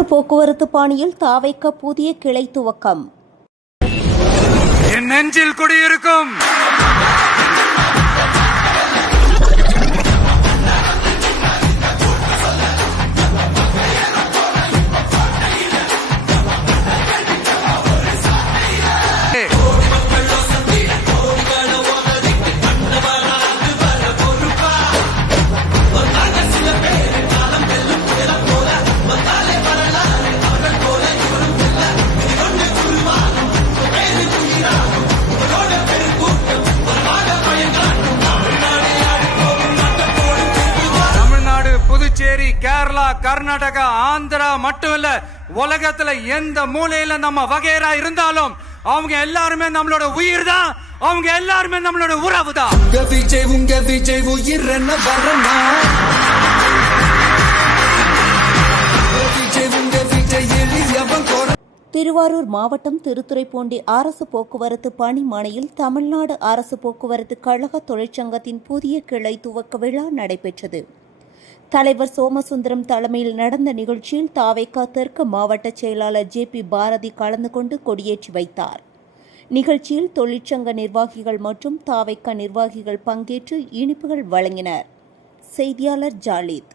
அரசு போக்குவரத்து பாணியில் தாவைக்க புதிய கிளை துவக்கம். என் நெஞ்சில் குடியிருக்கும் புதுச்சேரி, கேரளா, கர்நாடகா, ஆந்திரா மட்டும் இல்ல, உலகத்துல எந்த மூலையில நம்ம வகைரா இருந்தாலும் அவங்க எல்லாருமே நம்மளோட உயிர் தான், அவங்க எல்லாருமே நம்மளோட உறவு தான். உங்க விஜய் உயிர் என்ன வரனா, திருவாரூர் மாவட்டம் திருத்துறைப்பூண்டி அரசு போக்குவரத்து பணிமனையில் தமிழ்நாடு அரசு போக்குவரத்து கழக தொழிற்சங்கத்தின் புதிய கிளை துவக்க விழா நடைபெற்றது. தலைவர் சோமசுந்தரம் தலைமையில் நடந்த நிகழ்ச்சியில் தாவைக்கா தெற்கு மாவட்ட செயலாளர் ஜே.பி. பாரதி கலந்து கொண்டு கொடியேற்றி வைத்தார். நிகழ்ச்சியில் தொழிற்சங்க நிர்வாகிகள் மற்றும் தாவைக்கா நிர்வாகிகள் பங்கேற்று இனிப்புகள் வழங்கினர். செய்தியாளர் ஜாலித்.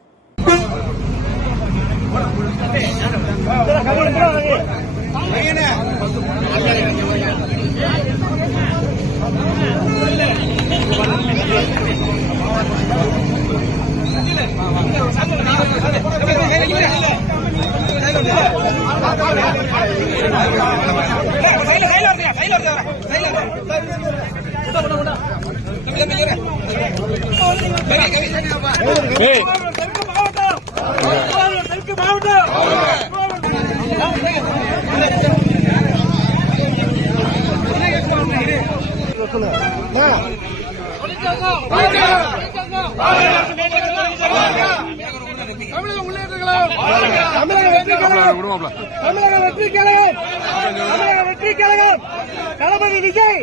தமிழக வெற்றி கழகம், தளபதி விஜய்,